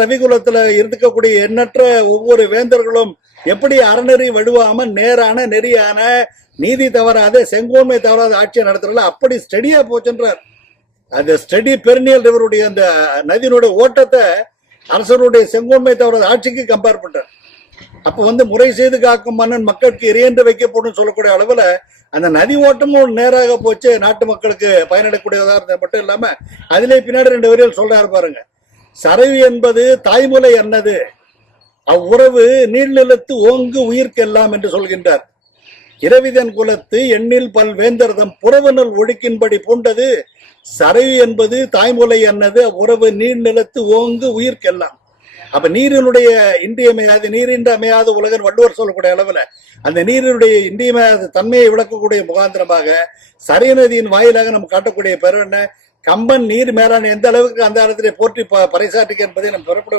ரவிகுலத்துல இருக்கக்கூடிய எண்ணற்ற ஒவ்வொரு வேந்தர்களும் எப்படி அறநெறி வடுவாம நேரான நெறியான நீதி தவறாத செங்கோன்மை தவறாத ஆட்சியை நடத்துறல அப்படி ஸ்டெடியா போச்சுன்றார். அந்த ஸ்டெடி பெருநியல் ரிவருடைய அந்த நதியினுடைய ஓட்டத்தை அரசருடைய செங்கோன்மை தவறாத ஆட்சிக்கு கம்பேர் பண்றார். அப்ப முறை செய்து காக்கும் மன்னன் மக்களுக்கு இறையென்று வைக்கப்படும் சொல்லக்கூடிய அளவுல அந்த நதி ஓட்டமும் நேராக போச்சு, நாட்டு மக்களுக்கு பயனடக்கூடியதாக இருந்தது மட்டும் இல்லாம அதிலே பின்னாடி 2 வரிகள் சொல்றாரு பாருங்க. சரவி என்பது தாய்மொழி அன்னது, அவ்வுறவு நீள்நிலத்து ஓங்கு உயிர்க்கெல்லாம் என்று சொல்கின்றார். இரவிதன் குலத்து எண்ணில் பல்வேந்தர்தம் புறவனல் ஒழுக்கின்படி பூண்டது சரவி என்பது தாய்மொழி அன்னது, அவ்வுறவு நீள்நிலத்து ஓங்கு உயிர்க்கெல்லாம். அப்ப நீரினுடைய இன்றியமையாது, நீரின்றி அமையாத உலகன் வள்ளுவர் சொல்லக்கூடிய அளவுல அந்த நீரினுடைய இன்றியமையாத தன்மையை விளக்கக்கூடிய முகாந்திரமாக சரை நதியின் வாயிலாக நம்ம காட்டக்கூடிய பெரு என்ன, கம்பன் நீர் மேலான எந்த அளவுக்கு அந்த காலத்திலே போற்றி பறைசாற்றுக என்பதை நம்ம பெறப்பட